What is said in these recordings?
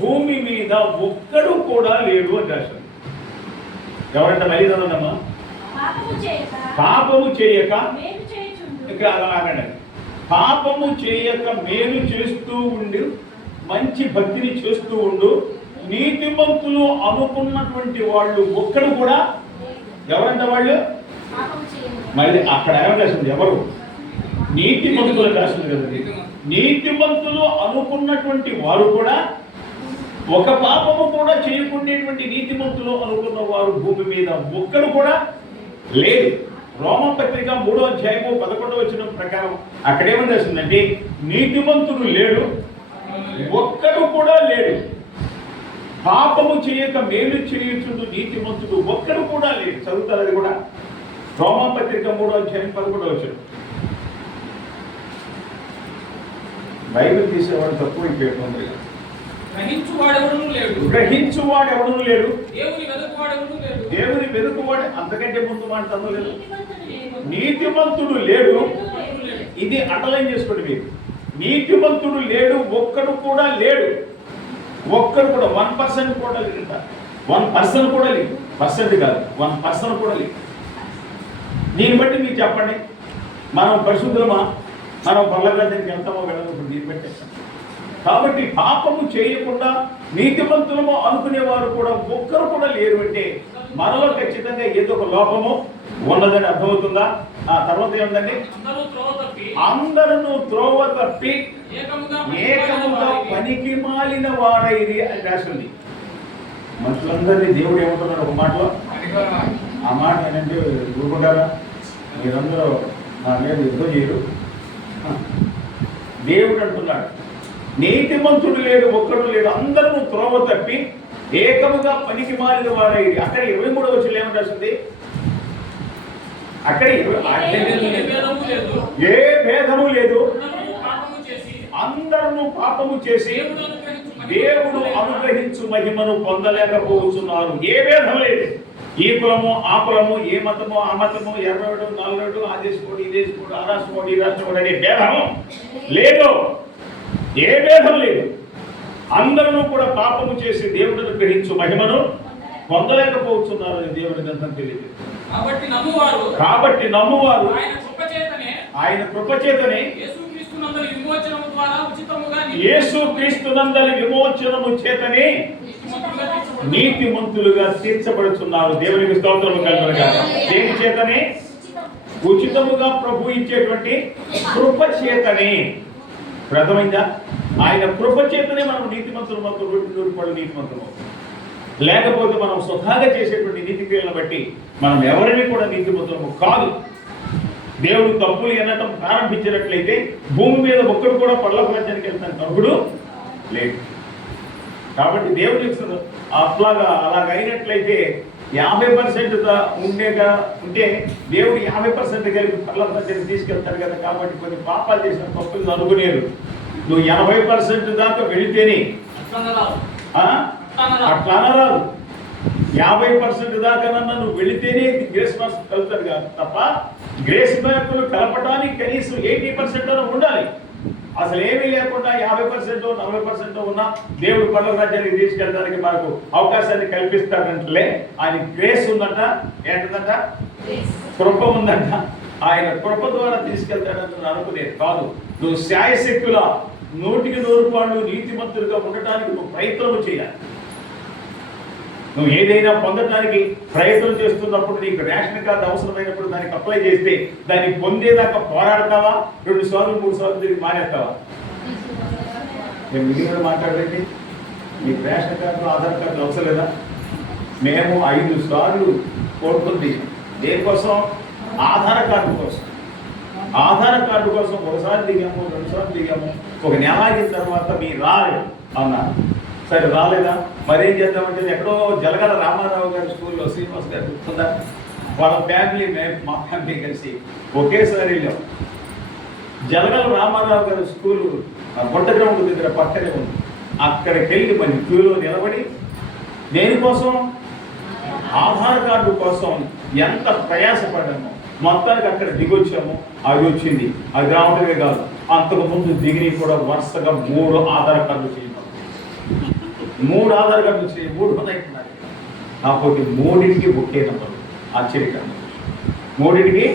భూమి మీద ఒక్కడు కూడా లేడు అని రాశారు. ఎవరంట? మళ్ళీ చదవమ్మా. పాపము చేయక ఇక్కడ అలాగండి, పాపము చేయక మేలు చేస్తూ ఉండి మంచి భక్తిని చేస్తూ ఉండు నీతిమంతులు అనుకున్నటువంటి వాళ్ళు ఒక్కడు కూడా. ఎవరంట వాళ్ళు? మళ్ళీ అక్కడ ఏమని రాసింది? ఎవరు? నీతిమంతులు రాసింది కదండి. నీతిమంతులు అనుకున్నటువంటి వారు కూడా, ఒక పాపము కూడా చేయకుండేటువంటి నీతిమంతులు అనుకున్న వారు భూమి మీద ఒక్కడు కూడా లేదు. రోమపత్రిక 3వ అధ్యాయము 11వ వచనం ప్రకారం అక్కడేమని రాసిందంటే నీతిమంతుడు లేడు, ఒక్కడు కూడా లేడు. పాపము చేయక మేలు చేయుచుండు నీతిమంతుడు ఒక్కడు కూడా లేడు. చదువుతారు అది కూడా. రోమపత్రిక 3వ అధ్యాయం 11వ వచనం. బైబిల్ తీసేవాడు తక్కువ అయిపోతుంది. గ్రహించువాడు ఎవడూ లేడు, దేవుని వెతుకువాడు అంతకంటే ముందు మాట చదవలేదు. నీతిమంతుడు లేడు. ఇది అండర్లైన్ చేసుకోండి మీరు. నీతిమంతుడు లేడు, ఒక్కడు కూడా లేడు. ఒక్కడు కూడా 1% కూడా లేదు. 1% కూడా లేదు. పర్సెంట్ కాదు, 1% కూడా లేదు. దీన్ని బట్టి మీకు చెప్పండి, మనం పరిశుద్ధమా, మనం పర్లగడానికి వెళ్తామో వెళ్ళము? దీన్ని బట్టి. కాబట్టి పాపము చేయకుండా నీతిమంతులము అనుకునేవారు కూడా ఒక్కరు కూడా లేరు అంటే మనలో ఖచ్చితంగా ఏదో ఒక లోపము ఉన్నదని అర్థమవుతుందా? ఆ తర్వాత ఏముందండి? అందరూ త్రోవ తప్పి ఏకముగా పనికి మాలిన వారైరి అని రాసింది. మనుషులందరినీ దేవుడు ఏమంటున్నాడు ఒక మాటలో? ఆ మాట ఏంటంటే ఊరుకుంటారా? మీరందరూ నా మీద యుద్ధం చేయరు. దేవుడు అంటున్నాడు నీతిమంతుడు లేడు, ఒక్కడు లేడు, అందరూ త్రోవ తప్పి ఏకముగా పనికి మాలిన వారైరి. అక్కడ 23వ వచనంలో ఏమని రాసింది? అక్కడ ఏ భేదము లేదు, అందరూ పాపము చేసి దేవుడు అనుగ్రహించు మహిమను పొందలేకపోతున్నారు. ఏ భేదం లేదు. ఈ కులము ఆ కులము, ఏ మతము ఆ మతము, ఎర్రడు నల్లడు, ఆ దేశపోడు ఈ దేశపోడు, ఆ రాష్ట్రపోడు ఈ రాష్ట్రపోడు అనే భేదము లేదు. ఏ భేదం లేదు. అందరూ కూడా పాపము చేసి దేవుడిని గ్రహించు మహిమను పొందలేకపోతున్నారు అని దేవుడి గ్రంథం తెలియదు. కాబట్టి నమ్మువారు ఆయన కృపచేతనే యేసుక్రీస్తునందలి విమోచనము చేతనే నీతిమంతులుగా తీర్చబడుతున్నారు. దేవునికి స్తోత్రము కలుగునుగాక. దేని చేతనే? ఉచితముగా ప్రభు ఇచ్చేటువంటి కృప చేతనే. అర్థమైందా? ఆయన కృప చేతనే మనం నీతిమంతులు, మాకు 100 రూపాయలు నీతిమంతులు. లేకపోతే మనం స్వతహాగా చేసేటువంటి నీతి క్రియలను బట్టి మనం ఎవరిని కూడా నీతిమంతులము కాదు. దేవుడు తప్పులు ఎనటం ప్రారంభించినట్లయితే భూమి మీద ఒక్కడు కూడా పర్లోక రాజ్యానికి వెళ్తాను అర్హుడు లేదు. కాబట్టి దేవుడు అలాగైనట్లయితే 50% ఉంటే దేవుడు 50% కలిపి పర్లోక రాజ్యానికి తీసుకెళ్తాడు కదా. కాబట్టి కొన్ని పాపాలు చేసిన తప్పులు అనుకునేరు. నువ్వు 80% దాకా వెళితేనే అట్లా అనరాదు. 50% దాకా నువ్వు వెళితేనే గ్రేస్ మార్క్స్ కలుగుతాడు కాదు తప్ప గ్రేస్ మార్కులు కలపడానికి కనీసం 80% ఉండాలి. అసలు ఏమీ లేకుండా 50% 40% ఉన్నా దేవుడు పర్లోక రాజ్యానికి తీసుకెళ్ళడానికి మనకు అవకాశాన్ని కల్పిస్తాడంటే ఆయన గ్రేస్ ఉందంట. ఏంటంట? కృప ఉందంట. ఆయన కృప ద్వారా తీసుకెళ్తాడని అనుకునేది కాదు. నువ్వు శాయశక్తుల 100కి 100 రూపాయలు నీతిమంతులుగా ఉండటానికి నువ్వు ప్రయత్నం చేయాలి. నువ్వు ఏదైనా పొందడానికి ప్రయత్నం చేస్తున్నప్పుడు నీకు రేషన్ కార్డు అవసరమైనప్పుడు దానికి అప్లై చేస్తే దాన్ని పొందేదాకా పోరాడతావా? 2 సార్లు 3 సార్లు తిరిగి మానేస్తావా? నేను మిగిలిన మాట్లాడేది నీకు రేషన్ కార్డు ఆధార్ కార్డు అవసరం లేదా? మేము 5 సార్లు కోరుకుంది దేనికోసం? ఆధార్ కార్డు కోసం. ఆధార్ కార్డు కోసం 1 సారి దిగాము, 2 సార్లు దిగాము. ఒక నెల అయిన తర్వాత మీరు రాలేదు అన్నారు. సరే రాలేదా? మరేం చేద్దామంటే ఎక్కడో జలగల రామారావు గారి స్కూల్లో శ్రీనివాస్ గారు గుర్తుందా? వాళ్ళ ఫ్యామిలీ మా ఫ్యామిలీ కలిసి ఒకేసారి వెళ్ళాం. జలగల రామారావు గారి స్కూలు గుంట గ్రౌండ్ దగ్గర పక్కనే ఉంది. అక్కడికి వెళ్ళి మరి క్యూలో నిలబడి దేనికోసం? ఆధార్ కార్డు కోసం ఎంత ప్రయాసపడ్డామో. మొత్తానికి అక్కడ దిగొచ్చాము. అది వచ్చింది. అది రావడమే కాదు, అంతకు ముందు దిగిని కూడా వరుసగా 3 ఆధార్ కార్డులు చేయాలి. 3 ఆధార్ కార్డులు వచ్చాయి, 3 ఉన్నాయి. కాకపోతే 3టికి ఒకే నంబరు. ఆశ్చర్యకరం, 3టికి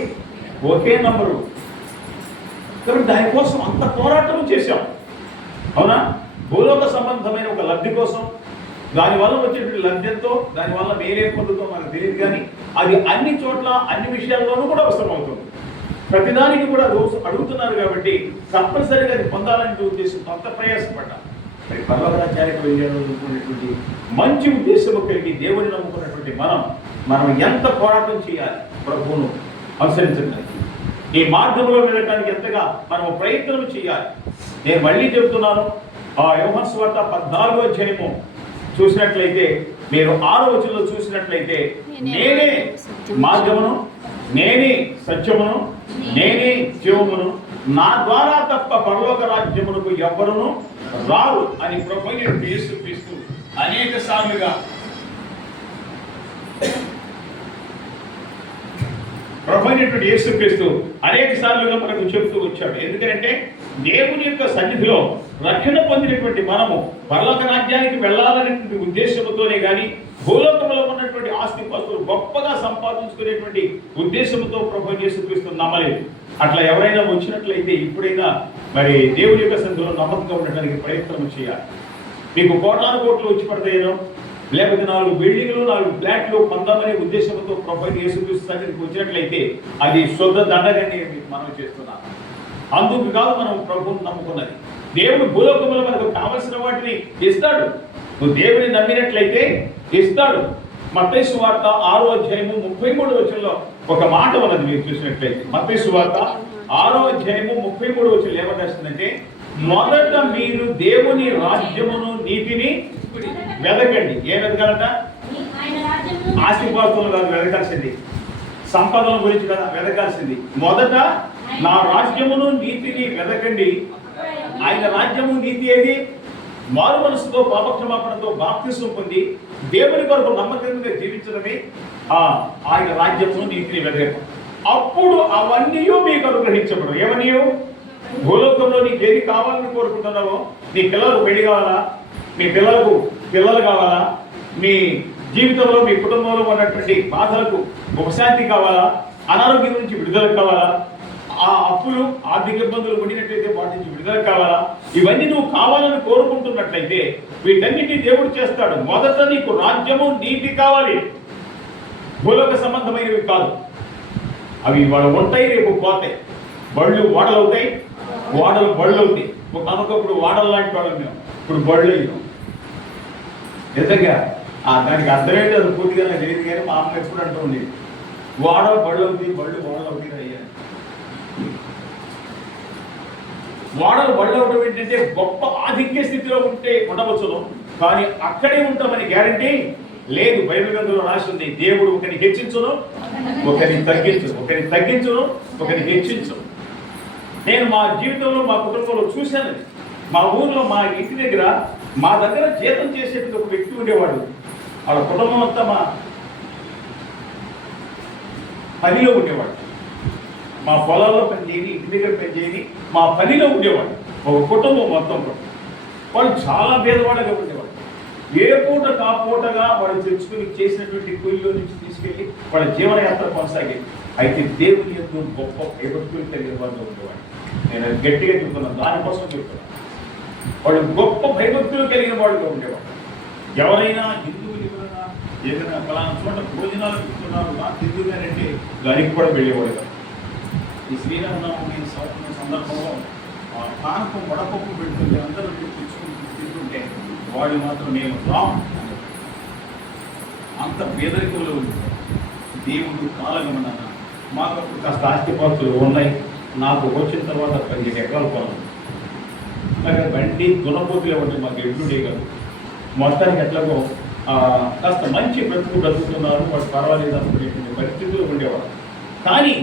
ఒకే నంబరు. కాబట్టి దానికోసం అంత పోరాటం చేశాం. అవునా? భూలోక సంబంధమైన ఒక లబ్ధి కోసం, దానివల్ల వచ్చేటువంటి లబ్ధి ఎంతో, దానివల్ల మేలే పొందుతో మనకు తెలియదు, కానీ అది అన్ని చోట్ల అన్ని విషయాల్లోనూ కూడా అవసరం అవుతుంది. ప్రతిదానికి కూడా రోజు అడుగుతున్నారు కాబట్టి తప్పనిసరిగా అది పొందాలనే ఉద్దేశంతో అంత ప్రయాసపడ్డా. మరి పర్వత రాజ్యానికి వెళ్ళేటువంటి మంచి ఉద్దేశం కలిగి దేవుని నమ్ముకున్నటువంటి మనం ఎంత పోరాటం చేయాలి ప్రభువును అనుసరించడానికి, ఈ మార్గంలో వెళ్ళడానికి ఎంతగా మనం ప్రయత్నం చేయాలి. నేను మళ్ళీ చెబుతున్నాను, ఆ యోహాను సువార్త 14వ అధ్యాయము చూసినట్లయితే, మీరు 6వ వచనంలో చూసినట్లయితే, నేనే మార్గమును, నేనే సత్యమును, నేనే జీవమును, నా ద్వారా తప్ప పరలోక రాజ్యమునకు ఎవ్వరును రారు అని ప్రభువైన యేసుక్రీస్తు అనేక సార్లుగా ప్రభువైనటువంటి యేసుక్రీస్తు అనేక సార్లుగా మనకు చెబుతూ వచ్చాడు. ఎందుకంటే దేవుని యొక్క సన్నిధిలో రక్షణ పొందినటువంటి మనము పరలోక రాజ్యానికి వెళ్ళాలనేటువంటి ఉద్దేశంతోనే కానీ భూలోకంలో ఉన్నటువంటి ఆస్తిపాస్తులు గొప్పగా సంపాదించుకునేటువంటి ఉద్దేశంతో ప్రభువైన యేసుక్రీస్తు నమ్మలేదు. అట్లా ఎవరైనా వచ్చినట్లయితే ఇప్పుడైనా మరి దేవుని యొక్క సన్నిధిలో నమ్మకంగా ఉండడానికి ప్రయత్నం చేయాలి. మీకు కోటాను కోట్లు వచ్చి పడతాయేనో, లేకపోతే 4 బిల్డింగ్లు 4 ఫ్లాట్లు పొందామనే ఉద్దేశంతో ప్రభువైన యేసుక్రీస్తు సన్నిధికి వచ్చినట్లయితే అది శుద్ధ దండగని మనం చేస్తున్నాం. అందుకు కాదు మనం ప్రభువుని నమ్ముకున్నది. దేవుడు భూలోకంలో మనకు కావలసిన వాటిని ఇస్తాడు. నువ్వు దేవుని నమ్మినట్లయితే ఇస్తాడు. మత్తయి సువార్త 6వ అధ్యాయము 33వ వచనంలో ఒక మాట ఉన్నది. మీరు చూసినట్లయితే మత్తయి సువార్త 6వ అధ్యాయము 33వ వచనం ఏమంటే, మొదట మీరు దేవుని రాజ్యమును నీతిని వెదకండి. ఏం వెతకాలంట? ఆస్తిపాస్తులు కాదు వెతకాల్సింది, సంపదల గురించి కదా వెతకాల్సింది. మొదట నా రాజ్యమును నీతిని వెదకండి. ఆయన రాజ్యము నీతి ఏది? మారు మనసుతో పాపక్షమాపణతో బాప్తిసం పొంది దేవుని కొరకు నమ్మకంగా జీవించడమే ఆయన రాజ్యమును నీతిని వెదకడం. అప్పుడు అవన్నీ మీకు అనుగ్రహించబడు. ఏమని? భూలోకంలో నీకు ఏది కావాలని కోరుకుంటున్నావో, నీ పిల్లలకు పెళ్లి కావాలా, మీ పిల్లలకు పిల్లలు కావాలా, మీ జీవితంలో మీ కుటుంబంలో ఉన్నటువంటి బాధలకు ఉపశాంతి కావాలా, అనారోగ్యం నుంచి విడుదల కావాలా, ఆ అప్పులు ఆర్థిక ఇబ్బందులు ఉండినట్లయితే వాటి నుంచి విడుదల కావాలా, ఇవన్నీ నువ్వు కావాలని కోరుకుంటున్నట్లయితే వీటన్నిటి దేవుడు చేస్తాడు. మొదట నీకు రాజ్యము నీతి కావాలి. భూలోక సంబంధమైనవి కాదు. అవి వాళ్ళు ఉంటాయి, రేపు పోతాయి. బళ్ళు ఓడలు అవుతాయి, ఓడలు బళ్ళు అవుతాయి. ఒకప్పుడు ఓడలు లాంటి వాళ్ళం మేము, ఇప్పుడు బళ్ళు అయ్యాం. నిజంగా దానికి అర్థమేంటి అది పూర్తిగా నాకు తెలియదు, కానీ మా అమ్మ ఎప్పుడు అంటూ ఉండేది, ఓడలు బళ్ళు అవుతాయి, బళ్ళు ఓడలు అవుతాయి అయ్యా. ఓడలు బళ్ళు అవడం ఏంటంటే గొప్ప ఆధిక్య స్థితిలో ఉంటే ఉండవచ్చును, కానీ అక్కడే ఉంటామని గ్యారంటీ లేదు. బైబిల్ గ్రంథంలో రాసి ఉంది, దేవుడు ఒకరిని హెచ్చించును, ఒకరిని తగ్గించును, ఒకరిని తగ్గించును, ఒకరిని హెచ్చించును. నేను మా జీవితంలో మా కుటుంబంలో చూశాను. మా ఊర్లో మా ఇంటి దగ్గర మా దగ్గర జీతం చేసేటువంటి ఒక వ్యక్తి ఉండేవాడు. వాళ్ళ కుటుంబం అంతా మా పనిలో ఉండేవాడు. మా పొలాల్లో పనిచేయని, ఇంటి దగ్గర పనిచేయని, మా పనిలో ఉండేవాడు. ఒక కుటుంబం మొత్తం వాళ్ళు చాలా పేదవాళ్ళగా ఉండేవాడు. ఏ పూట కాపూటగా వాళ్ళు తెచ్చుకుని చేసినటువంటి కూలిలో నుంచి తీసుకెళ్ళి వాళ్ళ జీవనయాత్ర కొనసాగేది. అయితే దేవుని యొక్క గొప్ప భయభక్తులు కలిగిన వాళ్ళు ఉండేవాడు. నేను గట్టిగా చెప్తున్నాను, దానికోసం చెప్తున్నాను. వాళ్ళు గొప్ప భయభక్తులు కలిగిన వాళ్ళుగా ఉండేవాడు. ఎవరైనా హిందువులు ఎవరైనా ఏదైనా ఫలానా చోట భోజనాలు పెడుతున్నారు నాకు హిందువుగానంటే దానికి కూడా వెళ్ళేవాడు కాదు. ఈ శ్రీరామనవమి సందర్భంలో పానకం వడపప్పు పెడుతుంటే అందరూ తెచ్చుకుని తింటుంటే వాడు మాత్రం నేను రామ్ అంత పేదరికంలో ఉంది. దేవుడు కాలగమన మాకు అప్పుడు కాస్త ఆస్తిపాస్తులు ఉన్నాయి. నాకు వచ్చిన తర్వాత 15 ఎకరాల పొలం, నాకు బండి దున్నపోతులే ఉంటాయి, మాకు ఎడ్లుండే కాదు. మొత్తానికి ఎట్లాగో కాస్త మంచి బ్రతుకుతున్నారు, వాడు పర్వాలేదు అనుకునేటువంటి పరిస్థితులు ఉండేవాడు. కానీ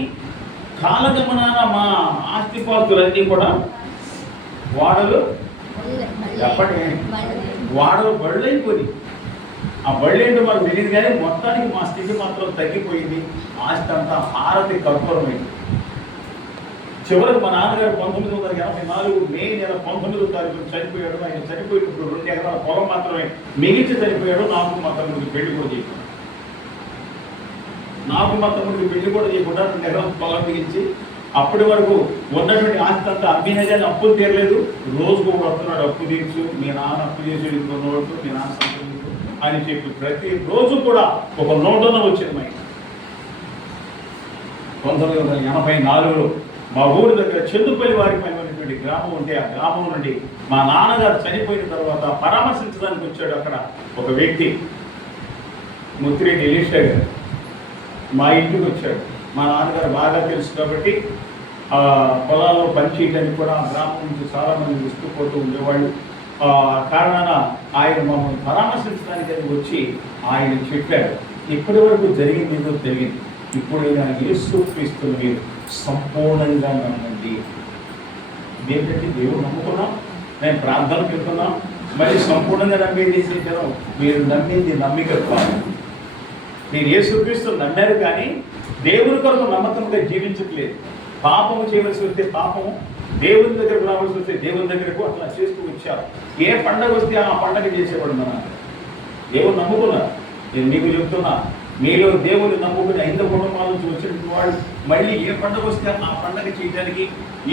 కాలగమనాన మా ఆస్తిపాస్తులన్నీ కూడా వాడలు ఎప్పటి వాడలు బళ్ళైపోయి, ఆ బళ్ళేంటో మనకు తెలియదు, కానీ మొత్తానికి మా స్థితి మాత్రం తగ్గిపోయింది. ఆస్తి అంతా హారతి కర్పూరమైంది. చివరికి మా నాన్నగారు 1984 మే నెల 19వ తారీఖున చనిపోయాడు. ఆయన చనిపోయేటప్పుడు 2 ఎకరాల పొలం మాత్రమే మిగిల్చి చనిపోయాడు. నాకు మా తమ్ముడికి పెళ్లి కూడా చేయకుండా 2 ఎకరాల పొలం మిగిల్చి అప్పటి వరకు ఉన్నటువంటి ఆస్తి అంతా అమ్మినా కానీ అప్పులు తీరలేదు. రోజుకు కూడా వస్తున్నాడు, అప్పు తీర్చు, మీ నాన్న అప్పు చేసేది ఇంకొన్నోటు, మీ నాన్న సంపాదించు అని చెప్పి ప్రతి రోజు కూడా ఒక నోటన వచ్చేది. మా 1984లో మా ఊరి దగ్గర చెందుపల్లి వారిపల్లి అనేటువంటి గ్రామం ఉంటే ఆ గ్రామం నుండి మా నాన్నగారు చనిపోయిన తర్వాత పరామర్శించడానికి వచ్చాడు. అక్కడ ఒక వ్యక్తి ముత్తిరెడ్డి ఎలీషా గారు మా ఇంటికి వచ్చాడు. మా నాన్నగారు బాగా తెలుసు కాబట్టి ఆ పొలాల్లో పనిచేయడానికి కూడా ఆ గ్రామం నుంచి చాలామంది విస్తుపోతూ ఉండేవాళ్ళు. కారణాన ఆయన మమ్మల్ని పరామర్శించడానికి వచ్చి ఆయన చెప్పారు, ఇప్పటి వరకు జరిగింది ఏదో జరిగింది, ఇప్పుడైనా యేసుక్రీస్తుని మీరు సంపూర్ణంగా నమ్మండి. ఏంటంటే దేవుడు నమ్ముకున్నాం, నేను ప్రార్థనకు వెళ్తున్నాం, మరి సంపూర్ణంగా నమ్మేది జనం మీరు నమ్మేది నమ్మిక కాదు. మీరు యేసుక్రీస్తు నమ్మారు కానీ దేవుని కొరకు నమ్మకంగా జీవించట్లేదు. పాపము చేయవలసి వస్తే పాపము, దేవుని దగ్గరకు రావాల్సి వస్తే దేవుని దగ్గరకు అట్లా చేస్తూ వచ్చారు. ఏ పండగ వస్తే ఆ పండగ చేసేవాడు మన దేవుడు నమ్ముకున్నారు. నేను మీకు చెప్తున్నా, మీలో దేవుని నమ్ముకుని 5 కుటుంబాల నుంచి వచ్చినటువంటి వాళ్ళు మళ్ళీ ఏ పండుగ వస్తే ఆ పండుగ చేయడానికి,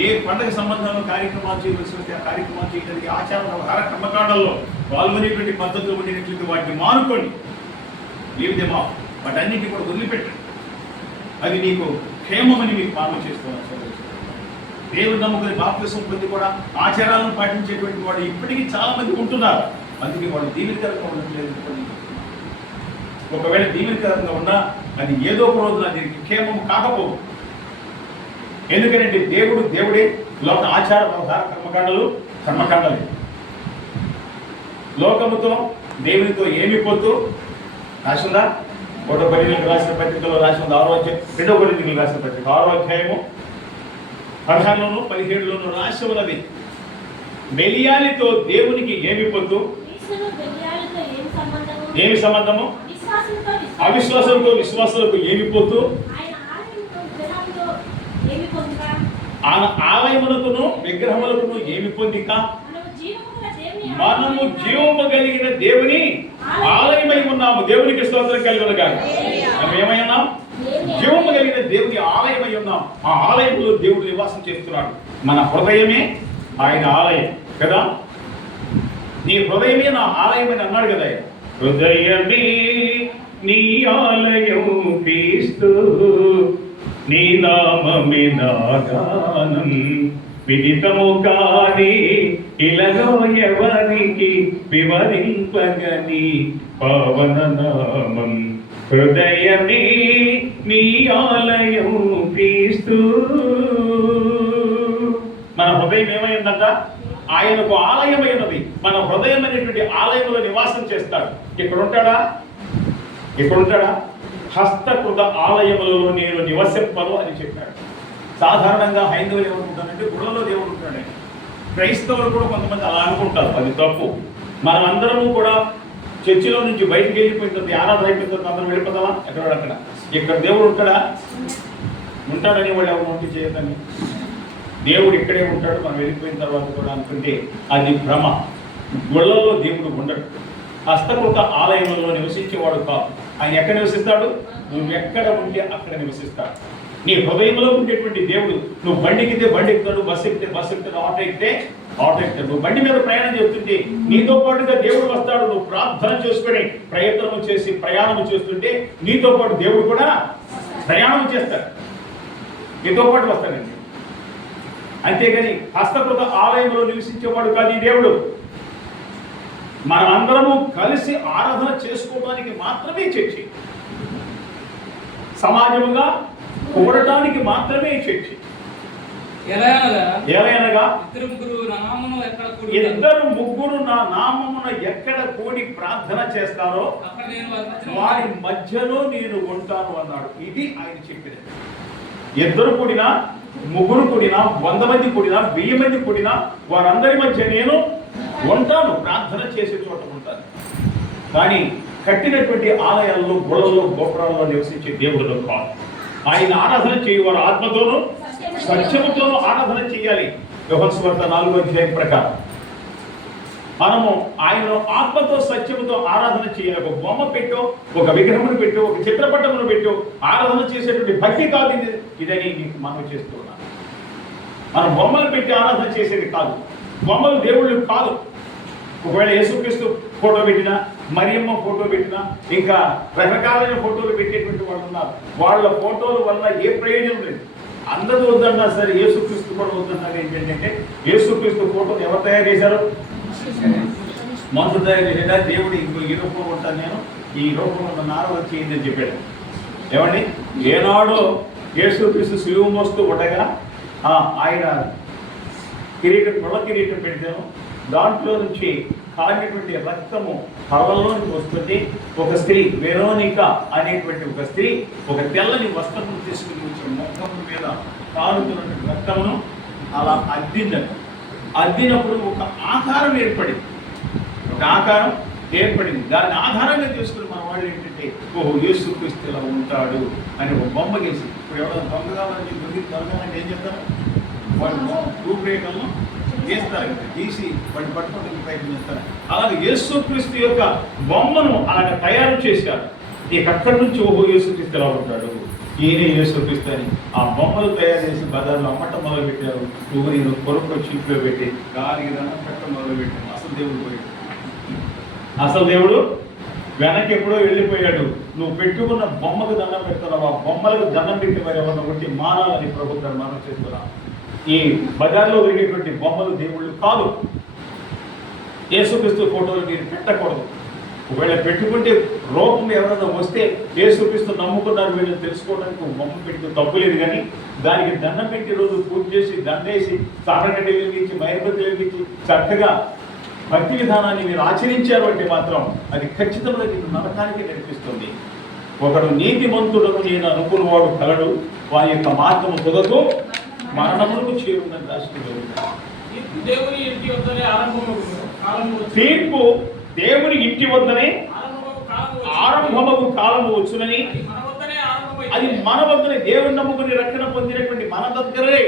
ఏ పండుగ సంబంధంలో కార్యక్రమాలు చేయవలసి వస్తే ఆ కార్యక్రమాలు చేయడానికి, ఆచార వ్యవహార కర్మకాండంలో పాల్గొనేటువంటి పద్ధతులు ఉండేటువంటి వాటిని మానుకోండి. లేవిదేమా వాటన్నిటిని కూడా వదిలిపెట్టండి. అది నీకు క్షేమమని మీకు పాలన చేస్తున్నాను. దేవుని నమ్ముకుని బాప్తిసం పొంది కూడా ఆచారాలను పాటించేటువంటి వాడు ఇప్పటికీ చాలా మంది ఉంటున్నారు. అందుకే వాడు దీవెనకరంగా ఉండట్లేదు. ఒకవేళ దీవెనకరంగా ఉన్నా అది ఏదో ఒక రోజున దీనికి క్షేమం కాకపోవు. ఎందుకంటే దేవుడే, లోక ఆచార వ్యవహార కర్మకాండలే. లోకముతో దేవునితో ఏమి పొత్తు రాసిందా? 1 కొరింథీయులకు రాసిన పత్రికలో రాసి ఉంది. 2 కొరింథీయులకు రాసిన పత్రిక 6వ అధ్యాయము 16లోను 17లోను రాసి ఉన్నది. బెలియాలితో దేవునికి ఏమి పొత్తు, ఏమి సంబంధము, అవిశ్వాసంతో విశ్వాసాలకు ఏమి పొత్తు, ఆయన ఆలయములకును విగ్రహములకును ఏమి పొందిక, మనము జీవము కలిగిన దేవుని ఆలయమై ఉన్నాము. దేవునికి స్తోత్రం కలుగును గాక. మనం ఏమై ఉన్నాం? జీవము కలిగిన దేవుని ఆలయమై ఉన్నాం. ఆ ఆలయంలో దేవుడు నివాసం చేస్తున్నాడు. మన హృదయమే ఆయన ఆలయం కదా. నీ హృదయమే నా ఆలయం అని అన్నాడు కదా. హృదయమే నీ ఆలయం క్రీస్తు, నీ నామమే నా గానం, విదితము కాని ఇలాగో ఎవరికి వివరింపగని పవన నామం. హృదయమే నీ ఆలయం క్రీస్తు. మన హృదయం ఏమైందంట? ఆయనకు ఆలయమైనది. మన హృదయం అనేటువంటి ఆలయంలో నివాసం చేస్తాడు. ఇక్కడ ఉంటాడా? హస్తకృత ఆలయములలో నేను నివసింపను అని చెప్పాడు. సాధారణంగా హైందవులు ఏమనుకుంటారంటే గుళ్ళలో దేవుడు ఉంటాడు. క్రైస్తవులు కూడా కొంతమంది అలా అనుకుంటారు. అది తప్పు. మనం అందరము కూడా చర్చిలో నుంచి బయటికి వెళ్ళిపోయింది, ఆరాధన అయిపోతుంది, అందరం వెళ్ళిపోతామా? అక్కడ ఇక్కడ దేవుడు ఉంటాడని వాళ్ళు ఎవరు నోటి చేయదని. దేవుడు ఇక్కడే ఉంటాడు, మనం వెళ్ళిపోయిన తర్వాత కూడా అనుకుంటే అది భ్రమ. గుళ్ళల్లో దేవుడు ఉండడు. హస్తకృత ఆలయంలో నివసించేవాడు కాదు. ఆయన ఎక్కడ నివసిస్తాడు? నువ్వు ఎక్కడ ఉంటే అక్కడ నివసిస్తాడు. నీ హృదయంలో ఉండేటువంటి దేవుడు. నువ్వు బండి ఎక్కితే బండి ఎక్కుతాడు, బస్సు ఎక్కితే బస్సు ఎక్కుతాడు, ఆటో ఎక్కితే ఆటో ఎక్కుతాడు. నువ్వు బండి మీద ప్రయాణం చేస్తుంటే నీతో పాటుగా దేవుడు వస్తాడు. నువ్వు ప్రార్థన చేసుకుని ప్రయత్నం చేసి ప్రయాణం చేస్తుంటే నీతో పాటు దేవుడు కూడా ప్రయాణం చేస్తాడు, నీతో పాటు వస్తాడండి. అంతేగాని హస్తకృత ఆలయంలో నివసించేవాడు కాదు ఈ దేవుడు. మనం అందరము కలిసి ఆరాధన చేసుకోవడానికి మాత్రమే చర్చి, సమాజముగా కూడటానికి మాత్రమే చర్చి. ఎలాగనగా ఇద్దరు ముగ్గురు నా నామమున ఎక్కడ కూడి ప్రార్థన చేస్తారో వారి మధ్యలో నేను ఉంటాను అన్నాడు. ఇది ఆయన చెప్పినది. ఇద్దరు కూడినా, ముగ్గురు కూడినా, 100 మంది కూడినా, 1000 మంది కూడినా వారందరి మధ్య నేను ఉంటాను, ప్రార్థన చేసే చోట ఉంటాను. కానీ కట్టినటువంటి ఆలయాల్లో, గుళ్ళల్లో, గోపురాల్లో నివసించే దేవుడు కాదు. ఆయన ఆరాధన చేయవారు ఆత్మతోనూ సత్యముతోనూ ఆరాధన చేయాలి. యోహాను సువార్త 4వ అధ్యాయం ప్రకారం మనము ఆయనను ఆత్మతో సత్యముతో ఆరాధన చేయాలి. ఒక బొమ్మ పెట్టో, ఒక విగ్రహమును పెట్టో, ఒక చిత్రపటమును పెట్టో ఆరాధన చేసేటువంటి భక్తి కాదు ఇదని నీకు మనం చేస్తున్నాను. మనం బొమ్మలు పెట్టి ఆరాధన చేసేది కాదు. బొమ్మలు దేవుళ్ళు కాదు. ఒకవేళ యేసుక్రీస్తు ఫోటో పెట్టినా, మరియమ్మ ఫోటో పెట్టినా, ఇంకా రకరకాలైన ఫోటోలు పెట్టేటువంటి వాళ్ళు ఉన్నారు. వాళ్ళ ఫోటోల వల్ల ఏ ప్రయోజనం లేదు. అందరూ వద్దన్నా సరే యేసుక్రీస్తు కూడా వద్దన్నారు. ఏంటంటే యేసుక్రీస్తు ఫోటోని ఎవరు తయారు చేశారు? మనుషులు తయారు చేసేదా? దేవుడు ఇంకో ఈ రూపంలో ఉంటాను, నేను ఈ రూపంలో నార వచ్చేయండి అని చెప్పాడు. ఏమండి, ఏనాడో యేసుక్రీస్తు శిలువ మోస్తూ ఉండగా ఆయన పొల కిరీటం పెడతాను, దాంట్లో నుంచి కాగినటువంటి రక్తము కవలలోనికి వస్తుంది. ఒక స్త్రీ, వెరోనిక అనేటువంటి ఒక స్త్రీ, ఒక తెల్లని వస్త్రమును తీసుకుని వచ్చి మొక్కము మీద కారుతున్నటువంటి రక్తమును అలా అద్దినప్పుడు ఒక ఆకారం ఏర్పడింది. దాన్ని ఆధారంగా చేసుకుని మన వాళ్ళు ఏంటంటే, ఓహో యేసుక్రీస్తు ఇలా ఉంటాడు అని ఒక బొమ్మ గీసి, ఇప్పుడు ఎవరైనా దొంగ కావాలని దొంగలంటే ఏం చేస్తారు? వాళ్ళు రూపురేఖలను గీస్తారు, గీసి వాడిని పట్టుకోవడానికి ప్రయత్నం చేస్తారు. అలాగే యేసుక్రీస్తు యొక్క బొమ్మను అలాగ తయారు చేశారు. అక్కడి నుంచి ఓహో యేసుక్రీస్తు ఎలా ఉంటాడు, ఈయనే యేసుక్రీస్తు అని ఆ బొమ్మలు తయారు చేసి బజార్లో అమ్మటం మొదలుపెట్టారు. నువ్వు నేను కొరకు చీట్లో పెట్టి గాలికి దండం పెట్టడం మొదలుపెట్టాను. అసలు దేవుడు వెనక్కి ఎప్పుడో వెళ్ళిపోయాడు. నువ్వు పెట్టుకున్న బొమ్మకు దండం పెడుతున్నావు. ఆ బొమ్మలకు దండం పెట్టి మరి ఎవరిని ఒకటి మానాలని ప్రభుత్వం మనం చేస్తున్నాం. ఈ బజార్లో దొరికేటువంటి బొమ్మలు దేవుళ్ళు కాదు. యేసుక్రీస్తు ఫోటోలు మీరు పెట్టకూడదు. ఒకవేళ పెట్టుకుంటే రూపం ఎవరైనా వస్తే యేసుక్రీస్తు నమ్ముకున్నారు వీళ్ళని తెలుసుకోవడానికి బొమ్మ పెట్టి తప్పు లేదు. కానీ దానికి దండం పెట్టి రోజు పూజ చేసి దండేసి సాటగడ్డ వెలిగించి మైర్బతి వెలిగించి చక్కగా భక్తి విధానాన్ని మీరు ఆచరించారు అంటే మాత్రం అది ఖచ్చితంగా నీకు నరకానికి నడిపిస్తుంది. ఒకడు నీతిమంతుడను నేను అనుకున్నవాడు కలడు, వారి యొక్క మార్గము తొదకు మరణములకు చేరుందని రాష్ట్రం. తీర్పు దేవుని ఇంటి వద్దనే ఆరంభమగు కాలము వచ్చునని, అది మన వద్దనే దేవుని నమ్ముకుని రక్షణ పొందినటువంటి మన దగ్గరే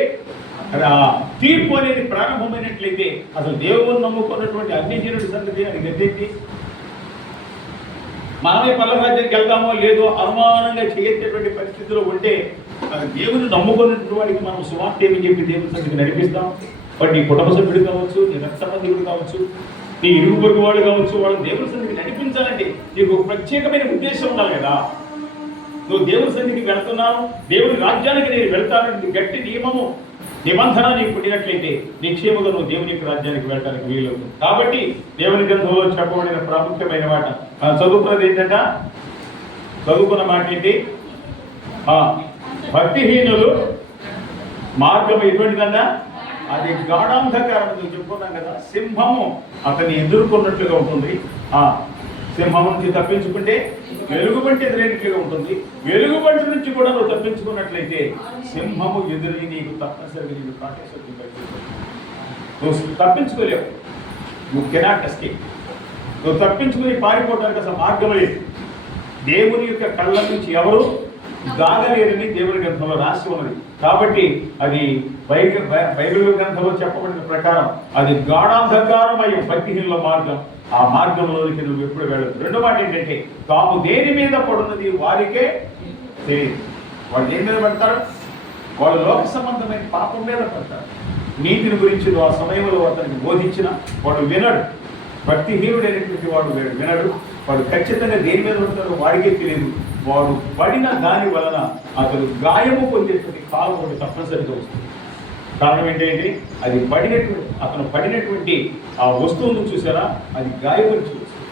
తీర్పు అనేది ప్రారంభమైనట్లయితే అసలు దేవుని నమ్ముకున్నటువంటి అన్యజనుడి సంగతి అని గద్దెట్టి మనమే పల్లరాజ్యానికి వెళ్తామో లేదో అనుమానంగా చేయేటటువంటి పరిస్థితిలో ఉంటే దేవుని నమ్ముకున్నటువంటి వాడికి మనం సువార్త ఏమి చెప్పి దేవుని సంగతికి నడిపిస్తాం. వాడు నీ కుటుంబ సభ్యుడు కావచ్చు, నీ రక్త సంబంధికుడు కావచ్చు, నీ ఇరుగు పొరుగు వాళ్ళు కావచ్చు, వాళ్ళు దేవుని సన్నిధికి నడిపించాలంటే నీకు ఒక ప్రత్యేకమైన ఉద్దేశం ఉండాలి కదా. నువ్వు దేవుని సన్నిధికి వెళ్తున్నావు, దేవుని రాజ్యానికి నేను వెళ్తానంటే గట్టి నిబంధన నీకు పుట్టినట్లయితే నిశ్చయముగా నువ్వు దేవుని యొక్క రాజ్యానికి వెళ్ళడానికి వీలు. కాబట్టి దేవుని గ్రంథంలో చెప్పబడిన ప్రాముఖ్యమైన మాట చదువుకున్నది ఏంటంట, చదువుకున్న మాట ఏంటి? భక్తిహీనులు మార్గం ఎటువంటిదన్నా అది గాఢాంధకారం. చెప్పుకున్నాం కదా, సింహము అతన్ని ఎదుర్కొన్నట్లుగా ఉంటుంది. సింహం నుంచి తప్పించుకుంటే వెలుగుబంటి ఎదురైనట్లుగా ఉంటుంది. వెలుగుబంటి నుంచి కూడా నువ్వు తప్పించుకున్నట్లయితే సింహము ఎదురై నీకు తప్పనిసరిగా నీకు కాటేశ్వరి నువ్వు తప్పించుకోలేవు. నువ్వు కెనాట్ ఎస్కేప్. నువ్వు తప్పించుకుని పారిపోవడానికి అసలు మార్గం లేదు. దేవుని యొక్క కళ్ళ నుంచి ఎవరు దాగలేరని దేవుని గ్రంథంలో రాసి ఉన్నది. కాబట్టి అది బైబిల్ గ్రంథంలో చెప్పబడిన ప్రకారం అది గాఢాంధకారమయ్యే భక్తిహీనుల మార్గం. ఆ మార్గంలోకి నువ్వు ఎప్పుడు వెళ్ళదు. రెండో మాట ఏంటంటే, తాము దేని మీద పడున్నది వారికే తెలియదు. వాళ్ళు దేని మీద పడతారు? వాళ్ళు లోక సంబంధమైన పాపం మీద పడతారు. నీతిని గురించి నువ్వు ఆ సమయంలో అతనికి బోధించిన వాడు వినడు. భక్తిహీనుడైనటువంటి వాడు వినడు. వాడు ఖచ్చితంగా దేని మీద పడతాడో వాడికే తెలియదు. వాడు పడిన దాని వలన అతను గాయము పొందేటువంటి కాలం ఒకటి తప్పనిసరిగా వస్తుంది. కారణం ఏంటంటే అతను పడినటువంటి ఆ వస్తువును చూసారా, అది గాయపరిచే వస్తువు.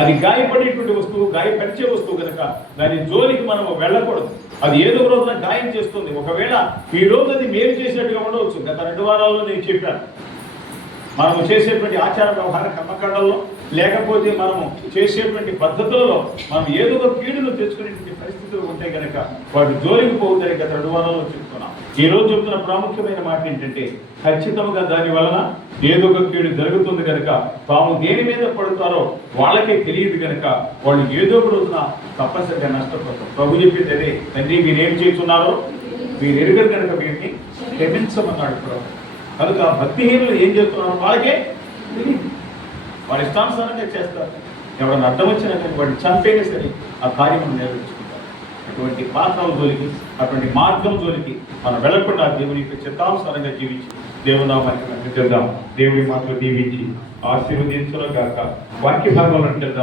అది గాయపడేటువంటి వస్తువు, గాయపరిచే వస్తువు కనుక దాని జోలికి మనం వెళ్ళకూడదు. అది ఏదో రోజున గాయం చేస్తుంది. ఒకవేళ ఈ రోజు అది మేలు చేసినట్టుగా ఉండవచ్చు. గత 2 వారాల్లో నేను చెప్పాను, మనము చేసేటువంటి ఆచార వ్యవహార కర్మకాండంలో లేకపోతే మనము చేసేటువంటి పద్ధతులలో మనం ఏదో ఒక కీడును తెచ్చుకునేటువంటి పరిస్థితులు ఉంటాయి కనుక వాటి జోలికి పోతాయి. గత 2 వారాల్లో చెప్తున్నాం. ఈ రోజు చెప్తున్న ప్రాముఖ్యమైన మాట ఏంటంటే, ఖచ్చితంగా దాని వలన ఏదో ఒక కీడు జరుగుతుంది కనుక తాము దేని మీద పడతారో వాళ్ళకే తెలియదు కనుక వాళ్ళు ఏదో ఒక రోజున తప్పనిసరిగా నష్టపోతారు. ప్రభు చెప్పేది అదే, తండ్రి మీరేం చేస్తున్నారో వీరు ఎరుగరు కనుక వీరిని క్షమించమన్నాడు ప్రభు. కనుక భక్తిహీనులు ఏం చేస్తున్నారు వాళ్ళకే తెలియదు. వారి ఇష్టానుసారంగా చేస్తారు. ఎవరైనా అడ్డం వచ్చినా కానీ వాడిని చంపేనే సరే ఆ కార్యం నెరవేర్చుకుంటారు. అటువంటి పాత్రల జోలికి, అటువంటి మార్గం జోలికి మనం వెళ్లకుండా దేవుని యొక్క చిత్తానుసారంగా జీవించి దేవుని నామానికి చేద్దాం. దేవుని మాటలు దీవించి ఆశీర్వదించును గాక. వాక్య భాగంలో చేద్దాం.